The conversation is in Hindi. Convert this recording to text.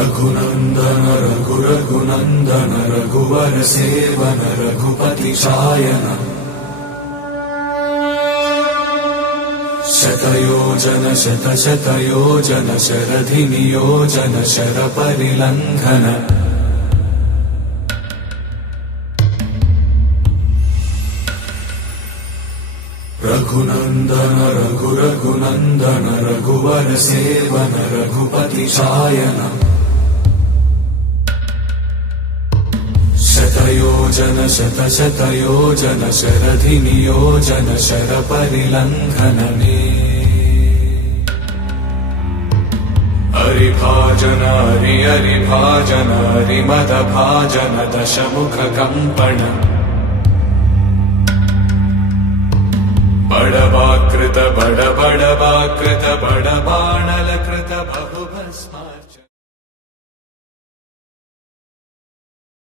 रघुनंदन रघुनंदन रघुवर सेवन रघुपति शायन शतयोजन शतयोजन शरधि नियोजन शर परिलंघन रघुनंदन रघुनंदन रघुवर सेवन रघुपति शायन शतयोजन शतयोजन शरधि नियोजन शर परिलंघन हरिभाजन हरिभाजन हरिमद भाजन दशमुख कंपन बड़वाकृत बड़बाणल कृत बहुभस्मार्च।